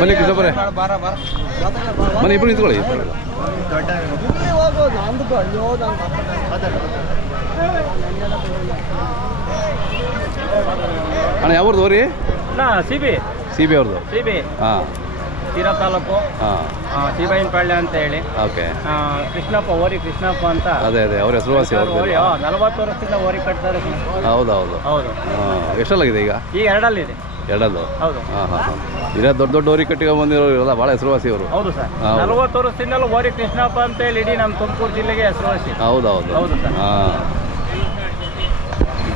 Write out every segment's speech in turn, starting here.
ಬನ್ನಿ ಕೃಷ್ಣಪ್ಪರೇ ಬನ್ನಿ ಇಬ್ಬರು ನಿಂತ್ಕೊಳ್ಳಿ. ಅಣ್ಣ ಯಾವ್ದು ಹೋರಿ? ಸಿ ಬಿ ಸಿ ಬಿ ಅವ್ರದ್ದು. ಸಿ ಬಿ ಹಾಂ. ತೀರಾ ತಾಲೂಕು. ಹಾಂ. ಶಿವೈನಪಾಳ್ಯ ಅಂತ ಹೇಳಿ. ಓಕೆ. ಕೃಷ್ಣಪ್ಪ ಓರಿ ಕೃಷ್ಣಪ್ಪ ಅಂತ. ಅದೇ ಅದೇ ಅವ್ರ ಹೆಸರುವಾಸಿ ನಲವತ್ತು ವರ್ಷದಿಂದ ಓರಿ ಕಟ್ತಾರೆ ಹೌದು ಹೌದು. ಎಷ್ಟಲ್ಲಾಗಿದೆ ಈಗ? ಈಗ ಎರಡಲ್ಲಿದೆ. ಎರಡಲ್ಲು ಹೌದು. ಹಾಂ ಹಾಂ ಹಾಂ ಇರೋ ದೊಡ್ಡ ದೊಡ್ಡ ಹೋರಿ ಕಟ್ಟಿಗೆ ಬಂದಿರೋರು ಇರಲ್ಲ ಭಾಳ ಹೆಸರುವಾಸಿ ಅವರು ಹೌದು ಸರ್. ಹೌದು. ನಲವತ್ತು ವರ್ಷದಿಂದಲೂ ಓರಿ ಕೃಷ್ಣಪ್ಪ ಅಂತ ಹೇಳಿ ಇಡೀ ನಮ್ಮ ತುಮಕೂರು ಜಿಲ್ಲೆಗೆ ಹೆಸರುವಾಸಿ. ಹೌದು ಹೌದು ಹೌದು ಸರ್. ಹಾಂ.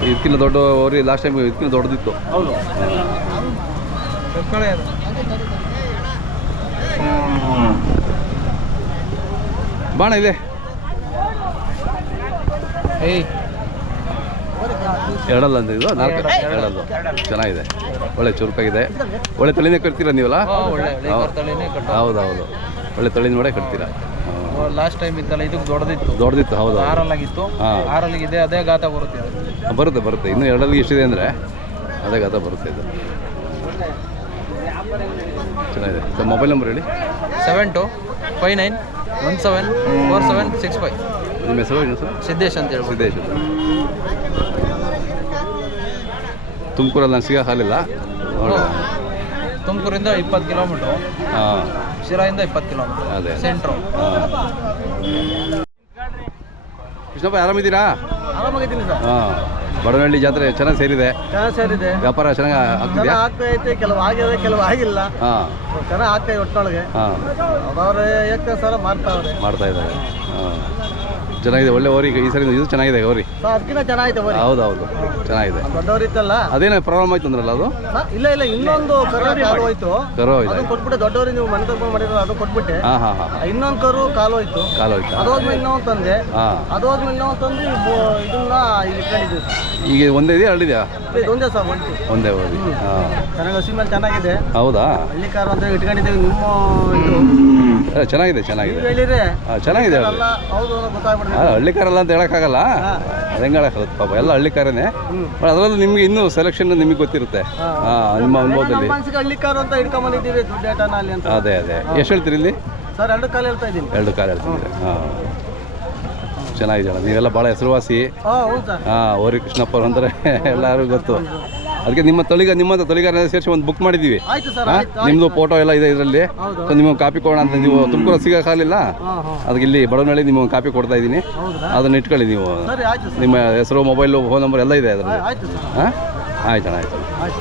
ಇದಕ್ಕಿಂತ ದೊಡ್ಡ ಓರಿ ಲಾಸ್ಟ್ ಟೈಮ್ ಇದಕ್ಕಿಂತ ದೊಡ್ಡದಿತ್ತು. ಹೌದು. ಬಾಣ ಇದೆ ಏಯ್. ಎರಡಲ್ಲ ಅಂದ್ರೆ ಇದು? ನಾಲ್ಕು? ಎರಡಲ್ಲು ಚೆನ್ನಾಗಿದೆ. ಒಳ್ಳೆ ಚುರುಕಾಗಿದೆ. ಒಳ್ಳೆ ತಳಿನೇ ಕಟ್ತೀರಾ ನೀವಲ್ಲ? ಹೌದೌದು ಒಳ್ಳೆ. ಹೌದು. ಕರ್ತಳಿನೇ ಹೌದು ಹೌದು ಒಳ್ಳೆ ತಳಿನ ನೋಡೇ ಕಟ್ತೀರಾ? ಲಾಸ್ಟ್ ಟೈಮ್ ಇತ್ತಲ್ಲ ಇದಕ್ಕೆ ದೊಡ್ಡದಿತ್ತು. ದೊಡ್ಡದಿತ್ತು ಹೌದು. ಆರಲ್ಲಾಗಿತ್ತು. ಆರಲ್ಲಿಗೆ ಇದೆ ಅದೇ ಗಾತ ಬರುತ್ತೆ ಬರುತ್ತೆ ಬರುತ್ತೆ. ಇನ್ನು ಎರಡಲ್ಲಿ ಎಷ್ಟಿದೆ ಅಂದರೆ ಅದೇ ಗಾತ ಬರುತ್ತೆ ಇದು. ಚೆನ್ನಾಗಿದೆ. ಸರ್ ಮೊಬೈಲ್ ನಂಬರ್ ಹೇಳಿ. Seven two five nine one seven four seven six five. ನಿಮ್ಮ ಹೆಸರು ಏನು ಸರ್ ಸಿದ್ದೇಶ್ ಅಂತ ಹೇಳಿ ಸಿದ್ದೇಶ್ ಅಂತ. ತುಮಕೂರಲ್ಲಿ ನಾನು ಸಿಗೋ ಹಾಲಿಲ್ಲ. ನೋಡಿ. ತುಮಕೂರಿಂದ ಇಪ್ಪತ್ತು ಕಿಲೋಮೀಟ್ರು. ಹಾಂ. ಶಿರಾಯಿಂದ ಇಪ್ಪತ್ತು ಕಿಲೋಮೀಟ್ರ್. ಅದೇ ಸೆಂಟ್ರು ಕೃಷ್ಣಪ್ಪ ಆರಾಮಿದ್ದೀರಾ? ಆರಾಮಾಗಿದ್ದೀನಿ ಸರ್. ಹಾಂ. ಬಡವಳ್ಳಿ ಜಾತ್ರೆ ಚೆನ್ನಾಗಿ ಸೇರಿದೆ. ಚೆನ್ನಾಗಿ ಸೇರಿದೆ. ವ್ಯಾಪಾರ ಚೆನ್ನಾಗಿ ಆಗ್ತಿದೆ ಆಗ್ತಾ ಐತೆ. ಕೆಲವು ಆಗಿದೆ ಕೆಲವು ಆಗಿಲ್ಲ. ಹಾಂ. ಚೆನ್ನಾಗಿ ಆಗ್ತಾ ಇದೆ ಒಟ್ಟೊಳಗೆ. ಹಾಂ. ಅವ್ರವ್ರೆ ಏಕ ಸಲ ಮಾಡ್ತಾವ್ರೆ ಮಾಡ್ತಾ ಇದ್ದಾರೆ. ಹಾಂ. ಚೆನ್ನಾಗಿದೆ ಒಳ್ಳೆ ಓರಿ ಈ ಸರಿ ಇದು ಚೆನ್ನಾಗಿದೆ ಓರಿ. ಅದಕ್ಕಿಂತ ಚೆನ್ನಾಗಿದೆ ಬರೀ ಹೌದು ಹೌದು ಚೆನ್ನಾಗಿದೆ. ದೊಡ್ಡವ್ರು ಇತ್ತಲ್ಲ ಅದೇನೋ ಪ್ರಾಬ್ಲಮ್ ಆಯ್ತು ಅಂದ್ರಲ್ಲ ಅದು? ಇಲ್ಲ ಇಲ್ಲ ಇನ್ನೊಂದು ಕರು ಕಾಲು ಹೋಯ್ತು. ಕರೋ ಅದು ಕೊಟ್ಬಿಟ್ಟೆ ದೊಡ್ಡವರಿಗೆ ನೀವು ಮನೆ ತಗೊಂಡು ಮಾಡಿದ್ರು ಅದು ಕೊಟ್ಬಿಟ್ಟೆ. ಹಾಂ ಹಾಂ ಹಾಂ ಇನ್ನೊಂದು ಕರು ಕಾಲು ಹೋಯ್ತು. ಕಾಲು ಹೋಯ್ತು? ಅದೋದ್ಮೇಲೆ ಇನ್ನೊಂದು ತಂದೆ. ಹಾಂ. ಅದೋದ್ಮೇಲೆ ಇನ್ನೊಂದು ತಂದು ಇದನ್ನ ಇಟ್ಕೊಂಡಿದ್ದೀವಿ ಈಗ ಒಂದೇ ಇದೆಯಾ ಎರಡಿದೆಯಾ? ಒಂದೇ ಸರ್ ಒಂಟಿ ಒಂದೇ ಓರಿ. ಹಾಂ. ಚೆನ್ನಾಗಿ ಹಸಿ ಮೇಲೆ ಚೆನ್ನಾಗಿದೆ. ಹೌದಾ? ಹಳ್ಳಿ ಕಾರು ಅಂತ ಇಟ್ಕೊಂಡಿದ್ದೀವಿ ನಿಮ್ಮ ಇದು. ಚೆನ್ನಾಗಿದೆ ಚೆನ್ನಾಗಿದೆ. ಚೆನ್ನಾಗಿದೆ ಹಳ್ಳಿಕಾರಲ್ಲ ಅಂತ ಹೇಳೋಕ್ಕಾಗಲ್ಲ? ಅದು ಹೆಂಗೆ ಹೇಳೋಕ್ಕಾಗುತ್ತೆ ಪಾಪ ಎಲ್ಲ ಹಳ್ಳಿಕಾರನೇ. ಬಟ್ ಅದರಲ್ಲೂ ನಿಮಗೆ ಇನ್ನೂ ಸೆಲೆಕ್ಷನ್ ನಿಮಗೆ ಗೊತ್ತಿರುತ್ತೆ. ಹಾಂ. ನಿಮ್ಮ ಅನುಭವದಲ್ಲಿ. ಅದೇ ಅದೇ. ಎಷ್ಟು ಹೇಳ್ತೀರಿ ಇಲ್ಲಿ? ಎರಡು ಕಾಲ ಹೇಳ್ತಾ ಇದ್ದೀನಿ. ಎರಡು ಕಾಲು ಹೇಳ್ತಿದ್ದೀರಿ. ಹಾಂ. ಚೆನ್ನಾಗಿದೆ ನೀವೆಲ್ಲ ಭಾಳ ಹೆಸರುವಾಸಿ. ಹಾಂ ಓರಿ ಕೃಷ್ಣಪ್ಪ ಅಂದರೆ ಎಲ್ಲರಿಗೂ ಗೊತ್ತು. ಅದಕ್ಕೆ ನಿಮ್ಮ ತೊಳಿಗ ನಿಮ್ಮಂತ ತೊಳಿಗಾರ ಸೇರಿಸಿ ಒಂದು ಬುಕ್ ಮಾಡಿದ್ದೀವಿ. ನಿಮ್ಮದು ಫೋಟೋ ಎಲ್ಲ ಇದೆ ಇದರಲ್ಲಿ. ಸೊ ನಿಮಗೆ ಕಾಪಿ ಕೊಡೋಣ ಅಂತ ನೀವು ತುಮಕೂರು ಸಿಗೋಕ್ಕಾಗಲಿಲ್ಲ ಅದಕ್ಕೆ ಇಲ್ಲಿ ಬಡವನಹಳ್ಳಿ ನಿಮಗೆ ಕಾಪಿ ಕೊಡ್ತಾ ಇದ್ದೀನಿ. ಅದನ್ನ ಇಟ್ಕೊಳ್ಳಿ ನೀವು. ನಿಮ್ಮ ಹೆಸರು ಮೊಬೈಲು ಫೋನ್ ನಂಬರ್ ಎಲ್ಲ ಇದೆ ಅದರಲ್ಲಿ. ಹಾಂ? ಆಯ್ತು ಅಣ್ಣ ಆಯ್ತು. ಆಯ್ತು.